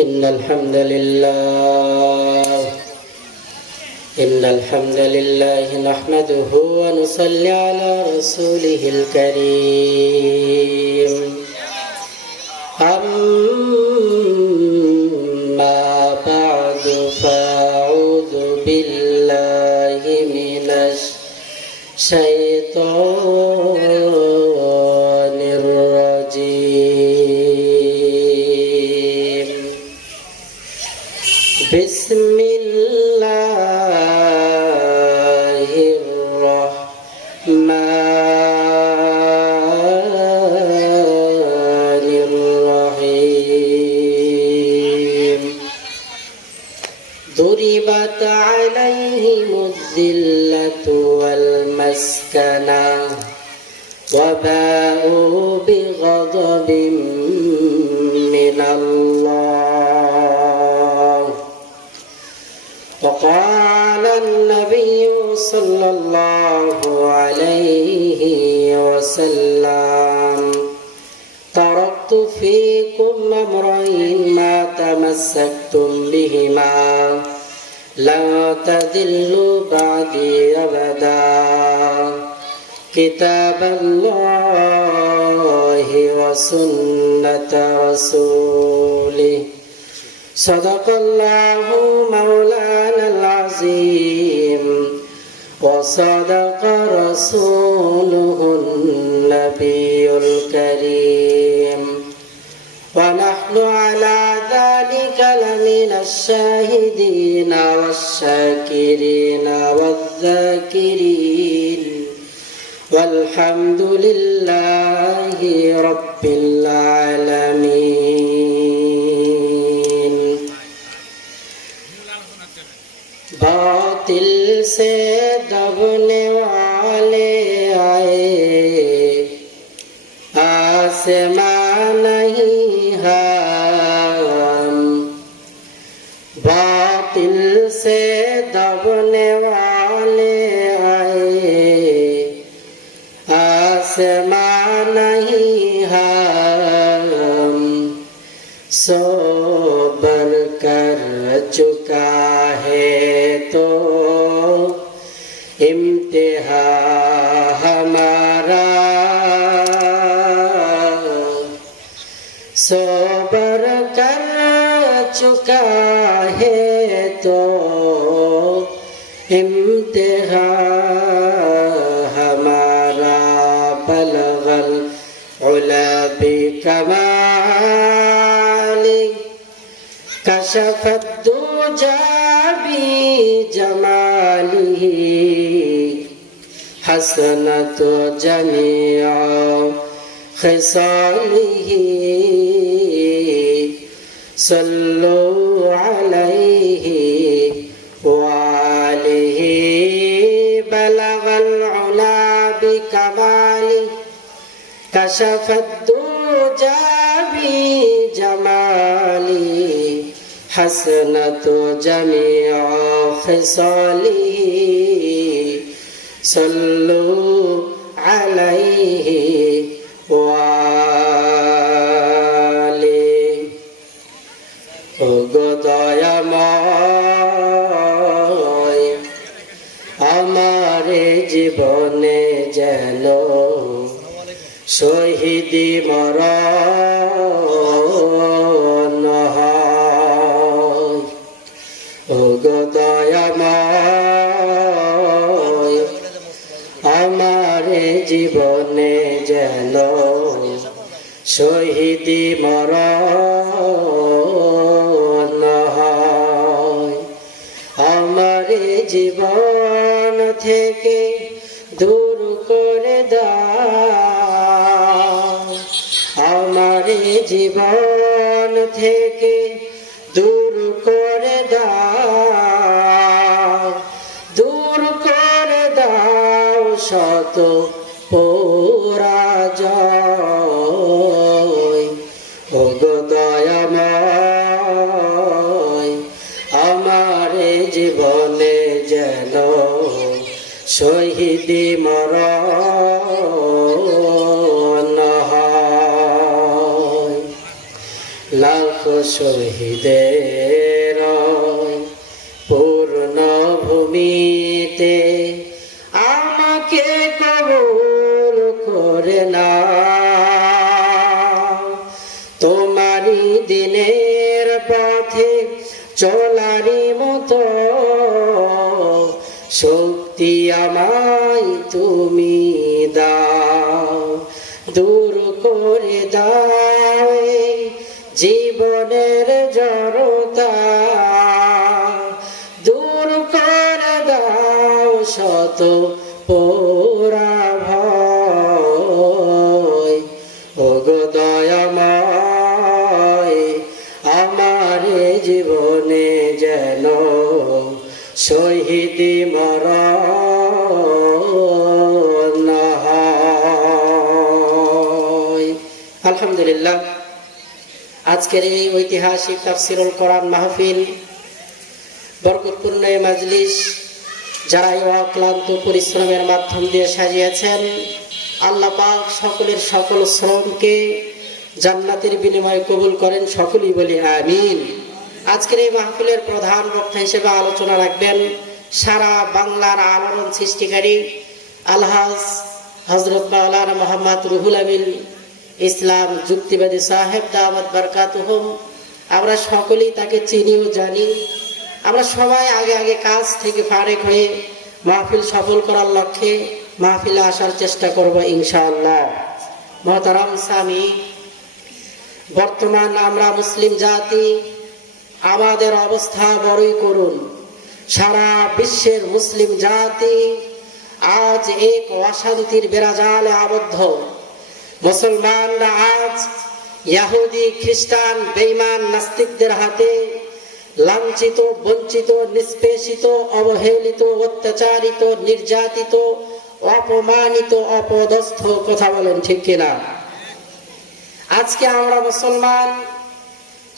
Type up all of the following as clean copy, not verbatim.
إن الحمد لله نحمده ونصلي على رسوله الكريم أما بعد فأعوذ بالله من الشيطان الرجيم بسم الله الرحمن الرحيم ضربت عليهم الذلة والمسكنة وباءوا بغضب من الله وقال النبي صلى الله عليه وسلم تركت فيكم أمرين ما تمسكتم بهما لن تضلوا بعدي أبدا كتاب الله وسنة رسوله صدق الله مولانا العظيم وصدق رسوله النبي الكريم ونحن على ذلك لمن الشاهدين والشاكرين والذاكرين والحمد لله رب العالمين बातिल से दबने वाले आए आसमां नहीं हम बातिल से दबने वाले आए आसमां नहीं हम सोबर कर चुका है तो इम्तिहा हमारा सोबर कर चुका है तो इम्तिहा हमारा बलगल उला बिकमाली कशफत दुजा بجماله حسنت جميع خصاله صلوا عليه وآله بلغ العلا بكماله كشف الدجى بجماله حسنت جميع خصاله صلوا عليه وآله দয়াময় আমার জীবনে যেন শহীদি মরণ দয়াময় আমার জীবনে যেন শহীদি মরণ আমার জীবন থেকে দূর করে দাও আমার জীবন থেকে দূর করে দাও দূর করে দাও শত পরাজয় ওগো দয়াময় আমার জীবনে যেন শহীদি মরণ লাখ শহীদের পূর্ণ ভূমিতে আমাকে কবুল করে না। তোমারই দিনের পথে চলারই মতো শক্তি আমায় তুমি দাও, দূর করে দাও জীবনের জড়তা, দূর করে দাও শত পরাভয়। ওগো দয়াময় আমার জীবনে যেন শহীদি মরণ হয়। আলহামদুলিল্লাহ, আজকের এই ঐতিহাসিক তাফসিরুল কোরআন মাহফিল, বরকতপূর্ণ এই মাজলিস যারা এই অক্লান্ত পরিশ্রমের মাধ্যম দিয়ে সাজিয়েছেন, আল্লাহ পাক সকলের সকল শ্রমকে জান্নাতের বিনিময়ে কবুল করেন, সকলেই বলি আমিন। আজকের এই মাহফিলের প্রধান বক্তা হিসেবে আলোচনা রাখবেন সারা বাংলার আলোড়ন সৃষ্টিকারী আলহাজ হযরত মাওলানা মোহাম্মদ রুহুল আমিন ইসলাম যুক্তিবাদী সাহেব দাওয়াত বারকাতুহুম। আমরা সকলেই তাকে চিনি ও জানি। আমরা সবাই আগে আগে কাজ থেকে ফারেক হয়ে মাহফিল সফল করার লক্ষ্যে মাহফিলে আসার চেষ্টা করব ইনশাআল্লাহ। মুহতারাম সামি, বর্তমান আমরা মুসলিম জাতি, আমাদের অবস্থা বড়ই করুণ। সারা বিশ্বের মুসলিম জাতি আজ এক অশান্তির বেড়াজালে আবদ্ধ। মুসলমানরা আজ ইহুদি, খ্রিস্টান, বেঈমান, নাস্তিকদের হাতে লাঞ্ছিত, বঞ্চিত, নিষ্পেষিত, অবহেলিত, অত্যাচারিত, নির্যাতিত, অপমানিত, অপদস্থ। কথা বলেন ঠিক কিনা? আজকে আমরা মুসলমান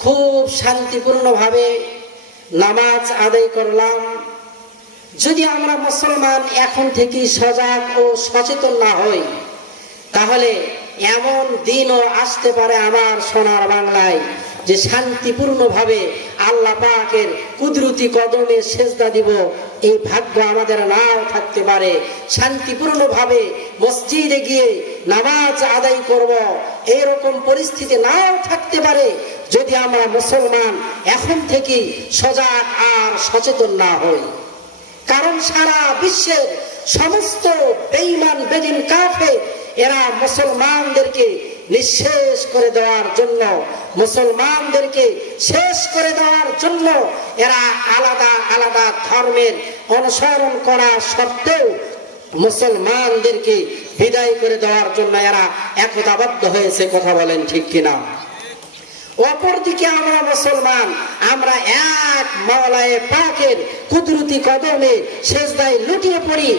খুব শান্তিপূর্ণভাবে নামাজ আদায় করলাম। যদি আমরা মুসলমান এখন থেকে সজাগ ও সচেতন না হই, তাহলে এমন দিনও আসতে পারে আমার সোনার বাংলায় যে শান্তিপূর্ণভাবে আল্লাহ পাকের কুদরতি কদমে সেজদা দিব, এই ভাগ্য আমাদের নাও থাকতে পারে। শান্তিপূর্ণভাবে মসজিদে গিয়ে নামাজ আদায় করব, এইরকম পরিস্থিতি নাও থাকতে পারে যদি আমরা মুসলমান এখন থেকে সজাগ আর সচেতন না হই। কারণ সারা বিশ্বের সমস্ত বেঈমান, বেদিন, কাফের এরা মুসলমানদেরকে নিঃশেষ করে দেওয়ার জন্য, মুসলমানদেরকে শেষ করে দেওয়ার জন্য এরা আলাদা আলাদা ধর্মের অনুসরণ করা সত্ত্বেও মুসলমানদেরকে বিদায় করে দেওয়ার জন্য এরা একতাবদ্ধ হয়েছে। কথা বলেন ঠিক কিনা? অপরদিকে আমরা মুসলমান, আমরা এক মাওলায়ে পাকের কুদরতি কদমে সেজদায় লুটিয়ে পড়ি,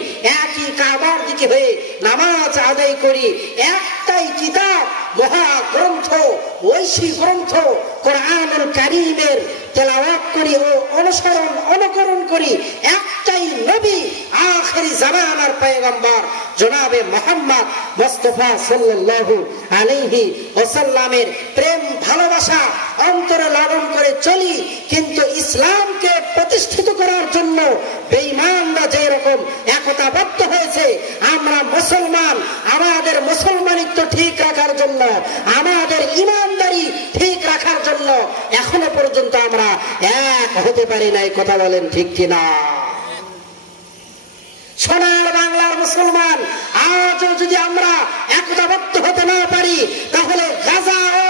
একই কাবার দিকে হয়ে নামাজ আদায় করি, একটাই কিতাব, মহাগ্রন্থ, ঐশী গ্রন্থ কোরআনুল কারীমের তেলাওয়াত করি ও অনুকরণ করি। একটাই নবী, আখিরি জামানার পয়গম্বর জনাবে মুহাম্মদ মুস্তাফা সাল্লাল্লাহু আলাইহি ওয়াসাল্লামের প্রেম ভালোবাসা অন্তরে লালন করে চলি। কিন্তু ইসলামকে প্রতিষ্ঠিত করার জন্য বেঈমানরা যে রকম একতাবদ্ধ হয়েছে, আমরা মুসলমান আমাদের মুসলমানিত্ব ঠিক রাখার জন্য, আমাদের ইমানদারি ঠিক রাখার জন্য এখনো পর্যন্ত আমরা এক হতে পারি নাই। কথা বলেন ঠিক কিনা? সোনার বাংলার মুসলমান আজও যদি আমরা একতাবদ্ধ হতে না পারি, তাহলে গাজা ও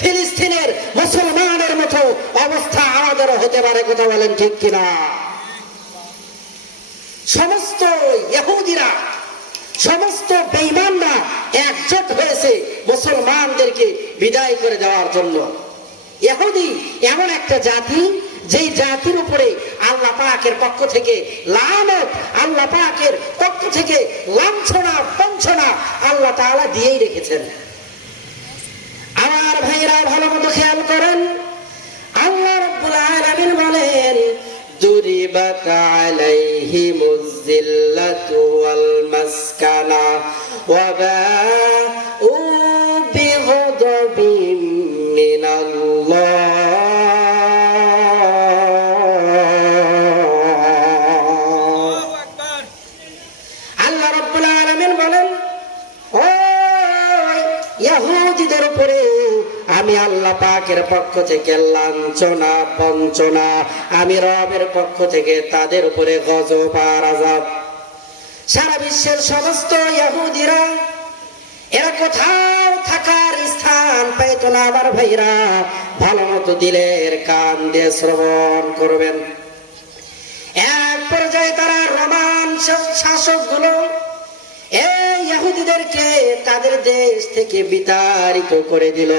ফিলিস্তিনের মুসলমানের মতো অবস্থা আমাদেরও হতে পারে। কথা বলেন ঠিক কিনা? সমস্ত ইহুদিরা, সমস্ত বেঈমানরা একজোট হয়েছে মুসলমানদেরকে বিদায় করে দেওয়ার জন্য। ইহুদি এমন একটা জাতি, যেই জাতির উপরে আল্লাহ পাকের পক্ষ থেকে লানত, আল্লাহ পাকের পক্ষ থেকে লাঞ্ছনা, বঞ্চনা আল্লাহ তাআলা দিয়েই রেখেছেন। আমার ভাইরা ভালো মতো খেয়াল করেন, আল্লাহ রাব্বুল আলামিন বলেন, দুরিবাত আলাইহিমুজ জিল্লাতু ওয়াল মাসকানা ওয়া বাউ বিগদাবিন মিনাল্লাহ আল্লাহ পাকের পক্ষ থেকে লাঞ্ছনা বঞ্চনা, আমি রবের পক্ষ থেকে তাদের উপরে গজব আর আযাব। সারা বিশ্বের সমস্ত ইহুদিরা এরা কোথাও থাকার স্থান পাইতো না। আমার ভাইরা ভালো মতো দিলের কান দিয়ে শ্রবণ করবেন। এক পর্যায়ে তারা রোমান শাসকগুলো এই ইহুদিদেরকে তাদের দেশ থেকে বিতাড়িত করে দিল।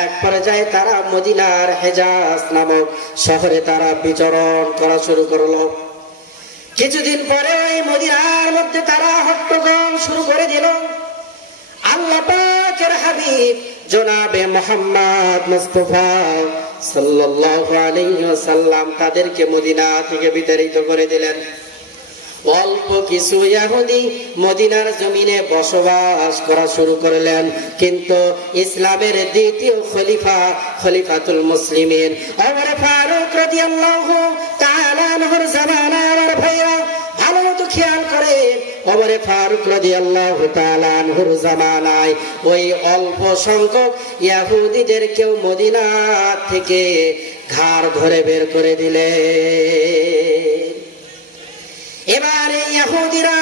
এক পর্যায়ে তারা মদিনার হেজাজ নামক শহরে তারা বিচরণ করা শুরু করলো। কিছুদিন পরে ওই মদিনার মধ্যে তারা হট্টগোল শুরু করে দিল। আল্লাহ পাকের হাবিব জনাবে মুহাম্মদ মুস্তাফা সাল্লাল্লাহু আলাইহি ওয়াসাল্লাম তাদেরকে মদিনা থেকে বিতাড়িত করে দিলেন। অল্প কিছু ইহুদি মদিনার জমিনে বসবাস করা শুরু করলেন, কিন্তু ইসলামের দ্বিতীয় খলিফা খলিফাতুল মুসলিমিন ওমর ফারুক রাদিয়াল্লাহু তাআলা আনহুর জামানায়, আমার ভাইরা ভালো মতো খেয়াল করে, ওমর ফারুক রাদিয়াল্লাহু তাআলা আনহুর জামানায় ওই অল্প সংখ্যক ইহুদিদেরকেও মদিনা থেকে ঘাড় ধরে বের করে দিলেন। এবারে ইহুদিরা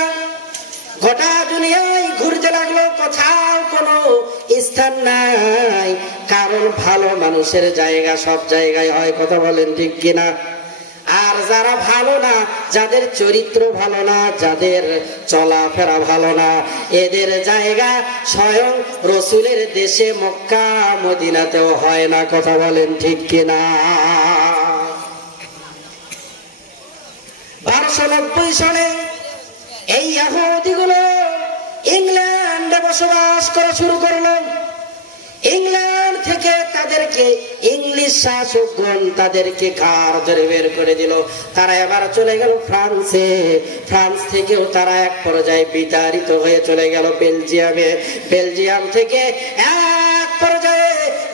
গোটা দুনিয়ায় ঘুরতে লাগলো, কোথাও কোনো স্থান নাই। কারণ ভালো মানুষের জায়গা সব জায়গায় হয়, কথা বলেন ঠিক কিনা? আর যারা ভালো না, যাদের চরিত্র ভালো না, যাদের চলাফেরা ভালো না, এদের জায়গা স্বয়ং রসুলের দেশে মক্কা মদিনাতেও হয় না, কথা বলেন ঠিক কিনা? 1290 সনে এই ইহুদিগুলো ইংল্যান্ডে বসবাস করা শুরু করলো। ইংল্যান্ড থেকে তাদেরকে ইংলিশ শাসকগণ তাদেরকে ঘাড় ধরে বের করে দিল। তারা এবার চলে গেল ফ্রান্সে। ফ্রান্স থেকেও তারা এক পর্যায়ে বিতাড়িত হয়ে চলে গেল বেলজিয়ামে। বেলজিয়াম থেকে এক পর্যায়ে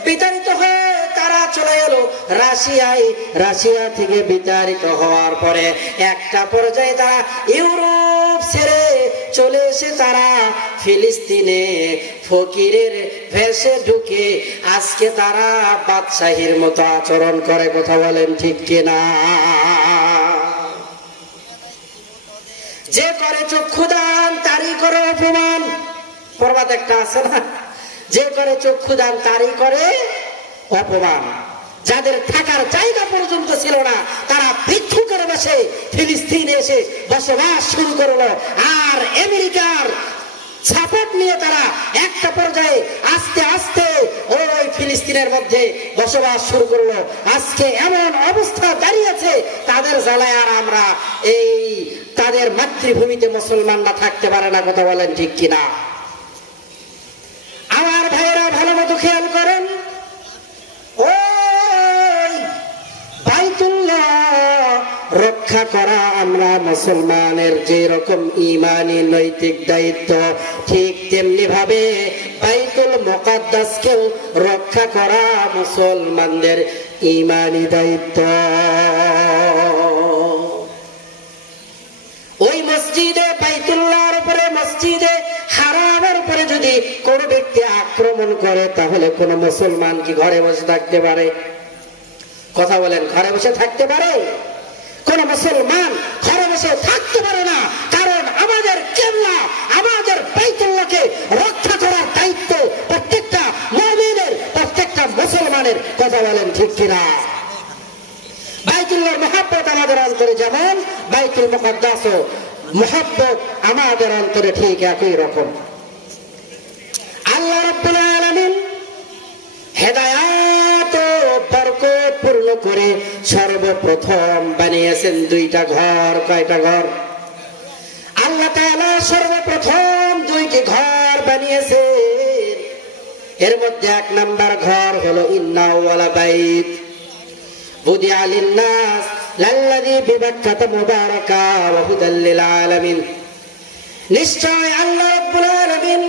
বিতাড়িত হয়ে তারা চলে গেল রাশিয়ায়। রাশিয়া থেকে বিতাড়িত হওয়ার পরে একটা পর্যায়ে তারা ইউরোপ ছেড়ে চলে এসে তারা ফিলিস্তিনে ফকিরের ভেষে ঢুকে আজকে তারা বাদশাহীর মতো আচরণ করে, কথা বলেন ঠিক কিনা? যে করে চক্ষুদান তারই করে অপমান, প্রবাদ একটা আছে না, যে করে চক্ষুদান তারই করে অপমান। যাদের থাকার জায়গা পর্যন্ত ছিল না, তারা ভিক্ষুকের বসে ফিলিস্তিনে এসে বসবাস শুরু করলো। আর আমেরিকার সাপোর্ট নিয়ে তারা একটা পর্যায়ে আস্তে আস্তে ওই ফিলিস্তিনের মধ্যে বসবাস শুরু করলো। আজকে এমন অবস্থা দাঁড়িয়েছে, তাদের জ্বালায় আর আমরা এই তাদের মাতৃভূমিতে মুসলমানরা থাকতে পারে না, কথা বলেন ঠিক কিনা? আমার ভাইয়েরা ভালো মতো খেয়াল করেন, ওই বাইতুল্লাহ রক্ষা করা আমরা মুসলমানের যে রকম ঈমানি নৈতিক দায়িত্ব, ঠিক তেমনি ভাবে বাইতুল মুকাদ্দাসকেও রক্ষা করা মুসলমানদের ঈমানি দায়িত্ব। ওই মসজিদে বাইতুল্লাহর উপরে, মসজিদে হারামের উপরে যদি কোনো ব্যক্তি আক্রমণ করে, তাহলে কোন মুসলমান কি ঘরে বসে থাকতে পারে? কথা বলেন, ঘরে বসে থাকতে পারে? কোন মুসলমান ঘরে বসে থাকতে পারে না, কারণ আমাদের কিবলা, আমাদের বাইতুল্লাহকে রক্ষা করার দায়িত্ব প্রত্যেকটা মুমিনের, প্রত্যেকটা মুসলমানের, কথা বলেন ঠিক কিনা? বাইতুল্লাহর মহব্বত আমাদের অন্তরে যেমন, বাইতুল মুকাদ্দাসও মহব্বত আমাদের অন্তরে ঠিক একই রকম। আল্লাহ রাব্বুল আলামিন হেদায়াত ও বরকত পূর্ণ করে সর্বপ্রথম বানিয়েছেন দুইটা ঘর। কয়টা ঘর? আল্লাহ তাআলা সর্বপ্রথম দুইটি ঘর বানিয়েছেন। এর মধ্যে এক নাম্বার ঘর হলো ইন্না আউওয়ালা বাইত বুদিআ লিন-নাস লাল্লাযী বিবাক্কাতা মুবারাকা ওয়া হুদাল লিল আলামিন। নিশ্চয় আল্লাহ রাব্বুল আলামিন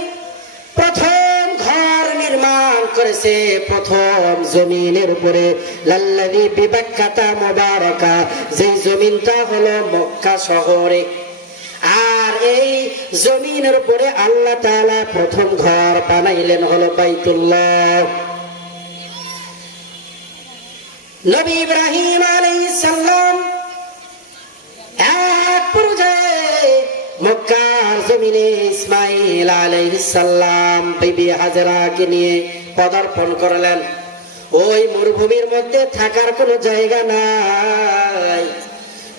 প্রথম ঘর নির্মাণ করেছে প্রথম জমিনের উপরে, লাল্লাযী বিবাক্কাতা মুবারাকা, যে জমিনটা হলো মক্কা শহরে। আর এই জমিনের উপরে আল্লাহ তাআলা প্রথম ঘর বানাইলেন হলো বাইতুল্লাহ। নবী ইব্রাহিম আলাইহিস সালাম এক পর্যায়ে মক্কার জমিনে ইসমাইল আলাইহিস সালাম বিবি হাজরাকে নিয়ে পদার্পণ করলেন। ওই মরুভূমির মধ্যে থাকার কোনো জায়গা নাই।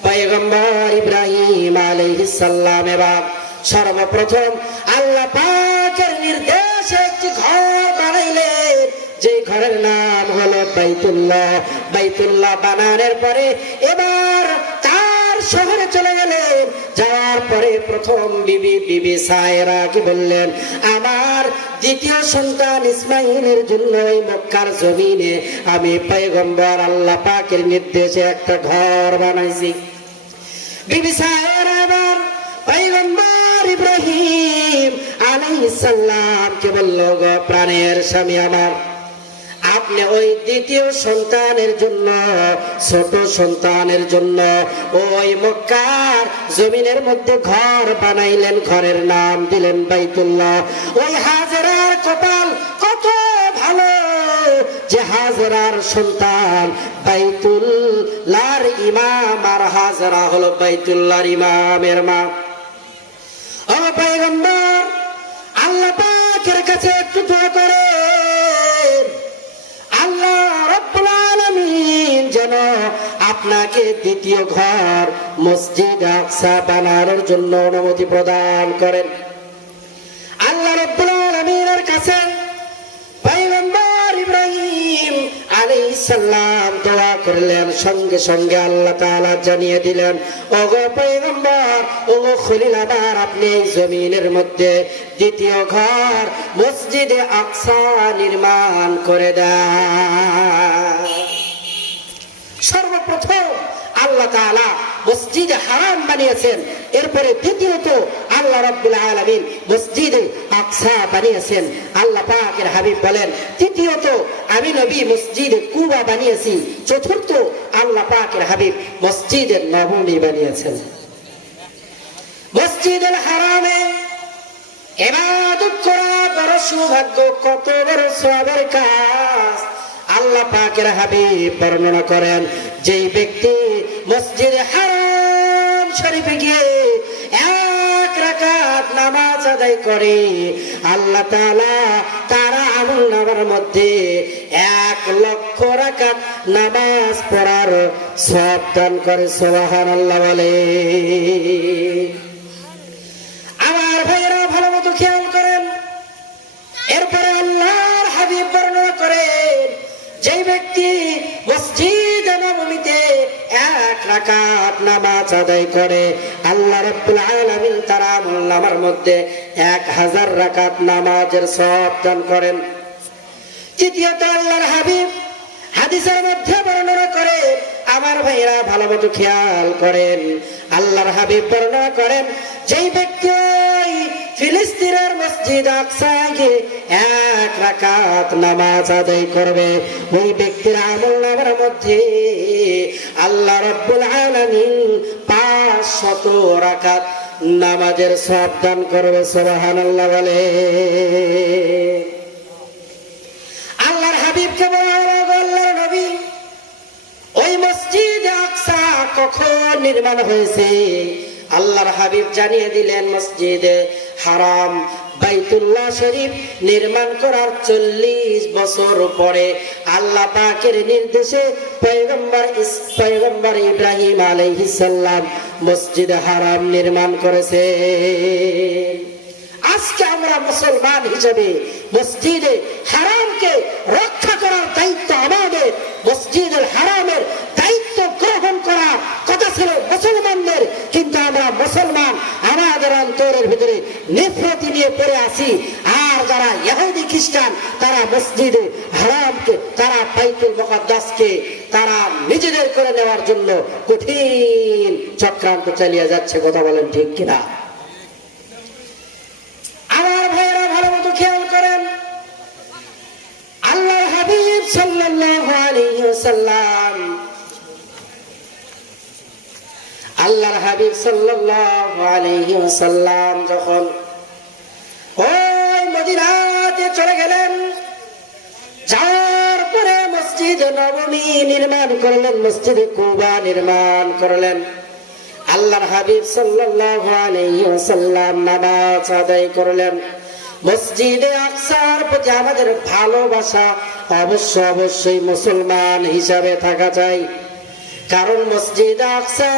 পয়গম্বর ইব্রাহিম আলাইহিস সালাম এবার সর্বপ্রথম আল্লাহ পাকের নির্দেশে একটি ঘর বানাইলেন, যে ঘরের নাম হলো বাইতুল্লাহ। বাইতুল্লাহ বানানোর পরে এবার তার শহরে চলে গেলেন। যাওয়ার পরে প্রথম বিবি সায়রাকে বললেন, আমার দ্বিতীয় সন্তান ইসমাইলের জন্য এই মক্কার জমিনে আমি পয়গম্বর আল্লাহ পাকের নির্দেশে একটা ঘর বানাইছি। বিবি সায়রা এবার পয়গম্বর ইব্রাহিম আলাইহিস সালামকে বলল, গো প্রাণের স্বামী আমার, আপনি ওই দ্বিতীয় সন্তানের জন্য, ছোট সন্তানের জন্য ওই মক্কার জমিনের মধ্যে ঘর বানাইলেন, ঘরের নাম দিলেন বাইতুল্লাহ। ওই হাজেরার কপাল কত ভালো যে হাজেরার সন্তান বাইতুল্লাহর ইমাম, আর হাজেরা হলো বাইতুল্লাহর ইমামের মা। ও পয়গম্বর, আল্লাহ পাকের কাছে একটু দোয়া করেন, আল্লাহ রাব্বুল আলামিন যেন আপনাকে দ্বিতীয় ঘর মসজিদ আকসা বানানোর জন্য অনুমতি প্রদান করেন। আল্লাহ রাব্বুল আলামিনের কাছে পয়গম্বর ইব্রাহিম আলাইহিস সালাম দোয়া করলেন। সঙ্গে সঙ্গে আল্লাহ তাআলা জানিয়ে দিলেন, ওগো পয়গম্বর, ওগো খলিল আমার, আপনি এই জমিনের মধ্যে দ্বিতীয় ঘর মসজিদে আকসা নির্মাণ করে দেন। সর্বপ্রথম আল্লাহ তাআলা মসজিদে হারাম বানিয়েছেন, এরপরে দ্বিতীয়ত আল্লাহ রাব্বুল আলামিন মসজিদে আকসা বানিয়েছেন। আল্লাহ পাকের হাবিব বলেন, তৃতীয়ত আমি নবী মসজিদে কুবা বানিয়েছি। চতুর্থ আল্লাহ পাকের হাবিব মসজিদে নববী বানিয়েছেন। মসজিদুল হারামে ইবাদত করা বড় সৌভাগ্য, কত বড় সওয়াবের কাজ। আল্লাহ পাকের হাবিব বর্ণনা করেন, যেই ব্যক্তি মসজিদে হারাম শরীফে গিয়ে এক রাকাত নামাজ আদায় করে, আল্লাহ তাআলা তার আমলনামার মধ্যে 1,00,000 রাকাত নামাজ পড়ার সওয়াব দান করে। সুবহানাল্লাহ বলে। আমার ভাইরা ভালো মতো খেয়াল করেন। এরপরে আল্লাহর হাবিব বর্ণনা করেন, যে ব্যক্তি মসজিদ নববীতে 1 রাকাত নামাজ আদায় করে, আল্লাহ রাব্বুল আলামিন তার আমলনামার মধ্যে 1000 রাকাত নামাজের সওয়াব দান করেন। তৃতীয়ত আল্লাহর হাবিব হাদিসের মধ্যে বর্ণনা করে, আমার ভাইরা ভালো মতো খেয়াল করেন, আল্লাহর হাবিব বর্ণনা করেন, যেই ব্যক্তি ফিলিস্তিনের মসজিদ আকসায় 1 রাকাত নামাজ আদায় করবে, ওই ব্যক্তির আমলনামার মধ্যে আল্লাহ রাব্বুল আলামিন 500 রাকাত নামাজের সওয়াব দান করবে। সুবহানাল্লাহ বলে। আল্লাহর হাবিবকে বলা হলো, আল্লাহর নবী, ওই মসজিদ আকসা কখন নির্মাণ হয়েছে? আল্লাহর হাবিব জানিয়ে দিলেন, মসজিদে হারাম বাইতুল্লাহ শরীফ নির্মাণ করার 40 বছর পরে আল্লাহ পাকের নির্দেশে পয়গম্বর ইব্রাহিম আলাইহিস সালাম মসজিদে হারাম নির্মাণ করেছে। আজকে আমরা মুসলমান হিসেবে মসজিদে হারামকে রক্ষা করার দায়িত্ব আমাদের। মসজিদুল হারামের দায়িত্ব গ্রহণ করা কথা ছিল মুসলমানদের, কিন্তু আমরা মুসলমান আমাদের অন্তরের ভিতরে নফরত নিয়ে পড়ে আছি। আর যারা ইহুদি খ্রিস্টান, তারা মসজিদে হারামকে, তারা বাইতুল মুকাদ্দাসকে তারা নিজেদের করে নেওয়ার জন্য কঠিন চক্রান্ত চালিয়ে যাচ্ছে। কথা বলেন ঠিক কিনা? আমার ভাইয়েরা ভালো মতো খেয়াল করেন, আল্লাহর হাবিব সাল্লাল্লাহু আলাইহি ওয়াসাল্লাম, আল্লাহর হাবিব সাল্লাল্লাহু আলাইহি ওয়াসাল্লাম যখন ওই মদিনাতে চলে গেলেন, যাওয়ার পরে মসজিদ মসজিদ নববী নির্মাণ করলেন, মসজিদে কুবা নির্মাণ করলেন। আল্লাহর হাবিব সাল্লাল্লাহু আলাইহি ওয়াসাল্লাম নামাজ আদায় করলেন। মসজিদে আকসার প্রতি আমাদের ভালোবাসা অবশ্যই মুসলমান হিসাবে থাকা চাই। কারণ মসজিদ আকসা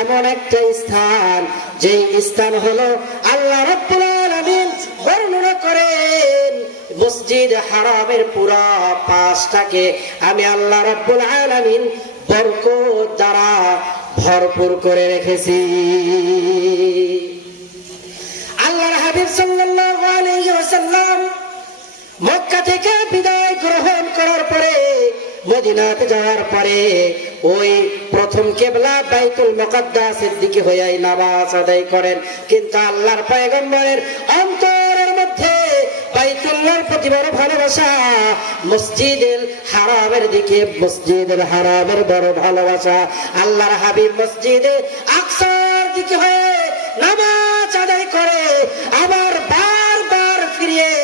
এমন একটা স্থান, যে স্থান হলো আল্লাহ রাব্বুল আলামিন বর্ণনা করেন মসজিদ হারামের পুরা পাশটাকে আমি আল্লাহ রাব্বুল আলামিন বরকত দ্বারা ভরপুর করে রেখেছি। আল্লাহর হাবিব সাল্লাল্লাহু আলাইহি ওয়াসাল্লাম মক্কা থেকে বিদায় গ্রহণ করার পরে মদিনাতে যাওয়ার পরে ওই প্রথম কিবলা বাইতুল মুকাদ্দাসের দিকে হয়ে নামাজ আদায় করেন। কিন্তু আল্লাহর পয়গম্বরের অন্তরের মধ্যে বাইতুল্লাহর প্রতি বড় ভালোবাসা, মসজিদুল হারামের দিকে, মসজিদুল হারামের বড় ভালোবাসা। আল্লাহর হাবিব মসজিদে আকসার দিকে হয়ে নামাজ আদায় করে আবার বারবার ফিরে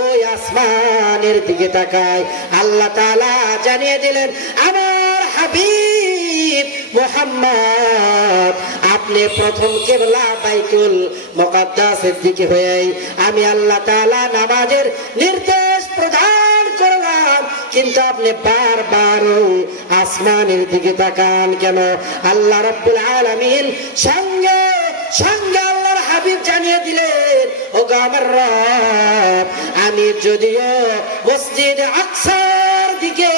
ওই আসমানের দিকে তাকায়। আল্লাহ তাআলা জানিয়ে দিলেন, আমার হাবিব মুহাম্মদ, আপনি প্রথম কিবলা বাইতুল মুকাদ্দাসের দিকে হয়ে আমি আল্লাহ তাআলা নামাজের নির্দেশ প্রদান করলাম, কিন্তু আপনি বারবার আসমানের দিকে তাকান কেন? আল্লাহ রাব্বুল আলামিন সঙ্গে সঙ্গে আল্লাহর হাবিব জানিয়ে দিলেন, ওগো আমার রব, আমি যদিও মসজিদ আকসার দিকে,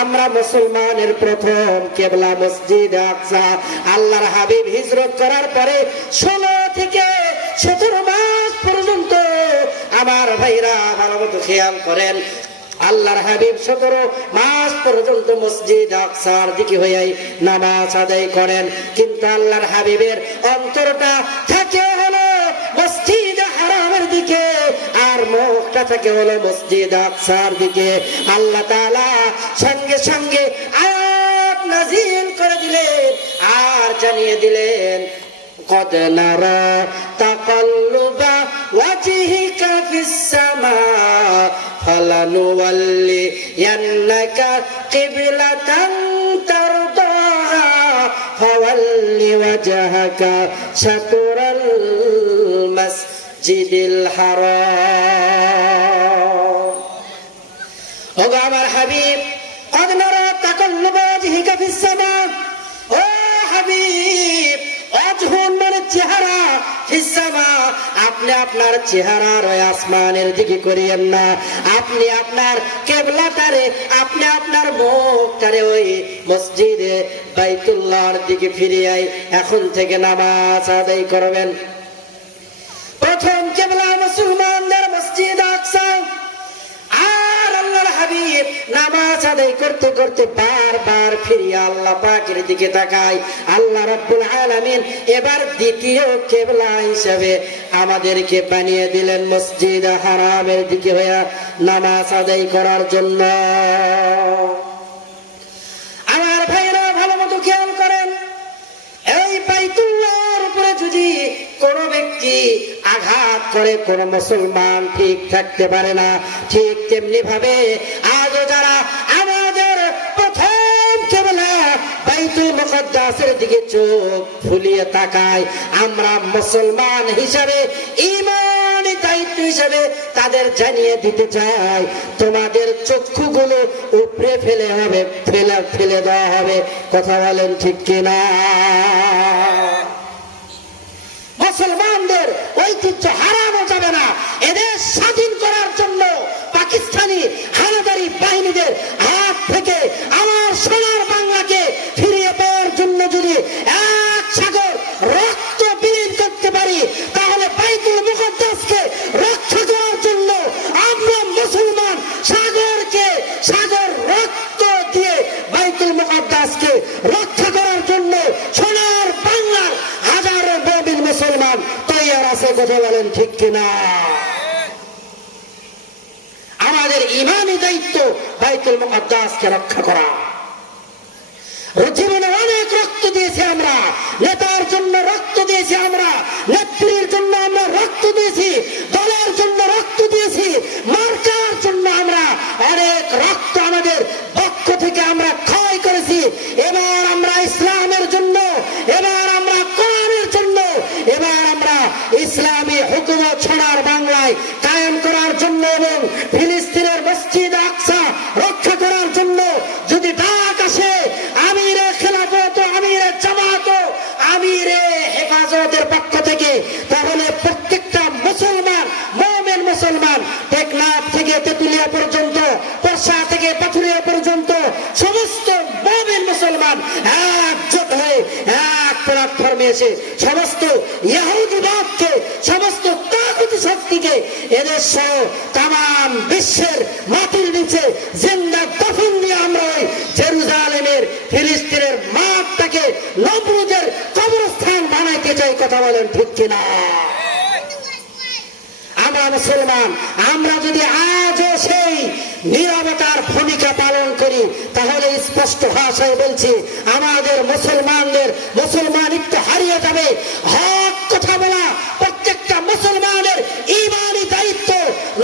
আমরা মুসলমানের প্রথম কিবলা মসজিদ আকসা, আল্লাহর হাবিব হিজরত করার পরে 16 থেকে 17 মাস পর্যন্ত, আমার ভাইরা ভালো মতো খেয়াল করেন, আল্লাহর হাবিব 17 মাস পর্যন্ত মসজিদ আকসার দিকে হয়ে নামাজ আদায় করেন। কিন্তু আল্লাহর হাবিবের অন্তরটা থাকে হলো মসজিদ হারামের দিকে, আর মুখটা থাকে হলো মসজিদ আকসার দিকে। আল্লাহ তাআলা সঙ্গে সঙ্গে আয়াত নাযিল করে দিলেন আর জানিয়ে দিলেন, قد نرى تقلب وجهك في السماء فلنولينك قبلة ترضاها فول وجهك شطر المسجد الحرام। ওগো আমার হাবিব, قد نرى تقلب وجهك في السماء, ও হাবিব, মানে চেহারা, আপনি আপনার চেহারার ওই আসমানের দিকে করিয়েন না, আপনি আপনার কিবলাটারে, আপনি আপনার মুখটারে ওই মসজিদে বাইতুল্লাহর দিকে ফিরিয়ে এখন থেকে নামাজ আদায় করবেন। প্রথম কিবলা মুসলমানদের মসজিদ আকসা, আর আল্লাহর হাবিব নামাজ আদায় করতে করতে বারবার ফিরিয়ে আল্লাহ পাকের দিকে তাকায়। আল্লাহ রাব্বুল আলামিন এবার দ্বিতীয় কিবলা হিসেবে আমাদেরকে বানিয়ে দিলেন মসজিদ হারামের দিকে হয়ে নামাজ আদায় করার জন্য। আমার ভাইরা ভালো মতো খেয়াল করেন, এই বাইতুল্লাহর উপরে যদি কোন ব্যক্তি আঘাত করে কোন মুসলমান ঠিক থাকতে পারে না। ঠিক তেমনি ভাবে আজও যারা আমাদের প্রথম কিবলা বাইতুল মুকাদ্দাসের দিকে চোখ ফুলিয়ে তাকায়, আমরা মুসলমান হিসাবে, ঈমানি দায়িত্ব হিসাবে তাদের জানিয়ে দিতে চাই, তোমাদের চক্ষুগুলো উপরে ফেলে দেওয়া হবে। কথা বলেন ঠিক কিনা? মুসলমানদের ঐতিহ্য হারানো যাবে না। এদের স্বাধীন করার জন্য পাকিস্তানি হানাদারি বাহিনীদের হাত থেকে আমার সোনার বাংলাকে ফিরিয়ে পাওয়ার জন্য যদি এক সাগর রক্ত বিলীন করতে পারি, তাহলে বাইতুল মুকাদ্দাসকে রক্ষা করার জন্য আমরা মুসলমান সাগর রক্ত দিয়ে বাইতুল মুকাদ্দাসকে রক্ষা করার জন্য সোনার বাংলার হাজারো মুমিন মুসলমান তৈয়ার আছে। কথা বলেন ঠিক কিনা? আমাদের ঈমানি দায়িত্ব বাইতুল মুকাদ্দাসকে রক্ষা করা। জীবনে অনেক রক্ত দিয়েছি আমরা, নেতার জন্য রক্ত দিয়েছি আমরা, নেত্রীর জন্য আমরা রক্ত দিয়েছি, দলের জন্য রক্ত দিয়েছি, মার্কার জন্য আমরা অনেক রক্ত আমাদের বক্ষ থেকে আমরা ক্ষয় করেছি। এবার আমরা ইসলামের জন্য, এবার আমরা কোরআনের জন্য, এবার আমরা ইসলামী হুকুমত সোনার বাংলায় কায়েম করার জন্য এবং ফিলিস্তিনের মসজিদ আকসা রক্ষা করার জন্য যদি ডাক আসে আমিরে খেলাফত, আমিরে জামাত, আমিরে হেফাজতের পক্ষ থেকে, তাহলে প্রত্যেকটা মুসলমান, মুমিন মুসলমান, টেকনাফ থেকে তেতুলিয়া পর্যন্ত, পরশা থেকে পাথুরিয়া পর্যন্ত সমস্ত মুমিন মুসলমান একজোট হয়ে এক প্ল্যাটফর্মে এসে সমস্ত ইহুদিবাদকে, সমস্ত তাগুতি শক্তিকে এদের সহ তাম বিশ্বের মাটির নিচে জিন্দা দফন দিয়ে আমরা ওই জেরুজালেমের ফিলিস্তিনের মাঠটাকে নমরুদের কবরস্থান বানাইতে চাই। কথা বলেন ঠিক কিনা? আমরা মুসলমান, আমরা যদি আজও সেই নীরবতার ভূমিকা পালন করি তাহলে স্পষ্ট ভাষায় বলছি আমাদের মুসলমানিত্ব হারিয়ে যাবে। হক কথা বলা প্রত্যেকটা মুসলমানের ঈমানি দায়িত্ব।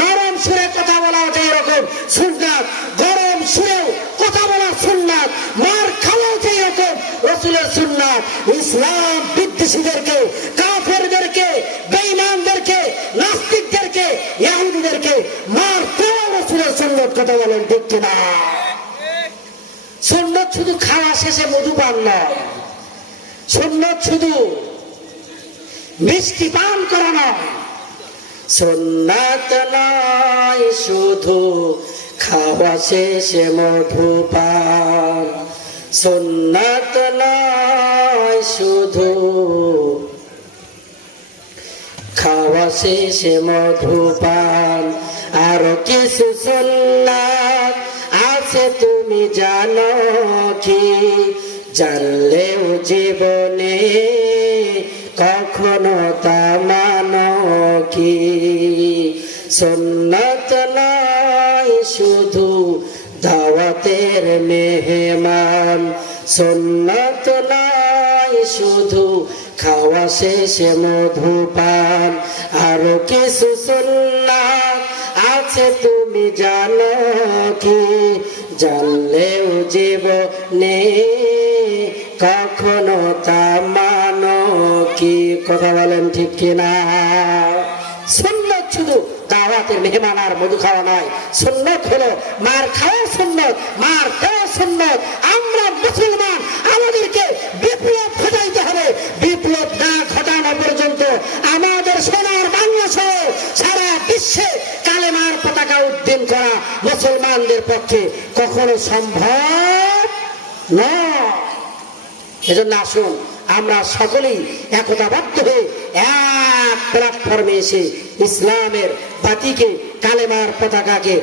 নরম সুরে কথা বলা যে এরকম সুন্নাত, গরম সুরেও কথা বলা সুন্নাত, মার খাওয়াও যে এরকম রাসূলের সুন্নাত। ইসলাম বিদ্বেষীদেরকে, কাফেরদেরকে, বেঈমানদেরকে, নাস্তিকদেরকে, ইহুদিদেরকে মারতেও রাসূলের সুন্নাত। কথা বলেন ঠিক কিনা? সুন্নাত শুধু খাওয়া শেষে মধু পান নয়, সুন্নাত শুধু মিষ্টি পান করা নয়, সুন্নাত নয় শুধু খাওয়া শেষে মধু পান, সুন্নাত নয় শুধু খাওয়া শেষে মধু পান, আরো কিছু সুন্নাত আছে তুমি জানো কি? জানলেও জীবনে কখনো তা মানো কি? সুন্নাত নয় শুধু দাওয়াতের মেহমান, সুন্নাত নয় শুধু খাওয়া শেষে মধু পান, আরো কিছু সুন্নাত আছে তুমি জানো কি? জানলেও জীবনে কখনো তা মানো কি? কথা বলেন ঠিক কিনা? সুন্নাত শুধু দাওয়াতের মেহমান আর মধু খাওয়া নয়, সুন্নাত হলো মার খাওয়া সুন্নাত, মার দেওয়া সুন্নাত। আমরা মুসলমান, আমাদেরকে বিপ্লব ঘটাইতে হবে। বিপ্লব না ঘটানো পর্যন্ত আমাদের সোনার বাংলা সহ সারা বিশ্বে কালেমার পতাকা উড্ডীন করা মুসলমানদের পক্ষে কখনো সম্ভব নয়। এজন্য আসুন আমরা সকলেই একতাবদ্ধ হয়ে এক প্ল্যাটফর্মে এসে ইসলামের বাতিকে, কালেমার পতাকাকে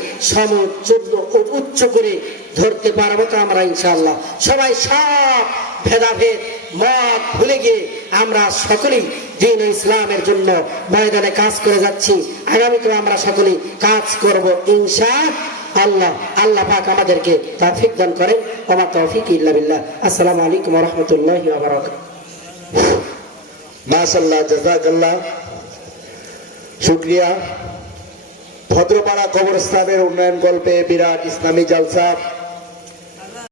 উচ্চ করে ধরতে পারবো তো আমরা ইনশাআল্লাহ। সবাই সব ভেদাভেদ মত ভুলে গিয়ে আমরা সকলেই দ্বীন ইসলামের জন্য ময়দানে কাজ করে যাচ্ছি। আগামীতে আমরা সকলেই কাজ করব ইনশাআল্লাহ। আল্লাহ পাক আমাদেরকে তৌফিক দান করেন। ওয়া তৌফিক ইল্লা বিল্লাহ। আসসালামু আলাইকুম ওয়া রাহমাতুল্লাহি ওয়া বারাকাতুহু। মাশাআল্লাহ, জাযাকাল্লাহ, শুকরিয়া। ভদ্রপাড়া কবরস্থানের উন্নয়ন কল্পে বিরাট ইসলামী জালসা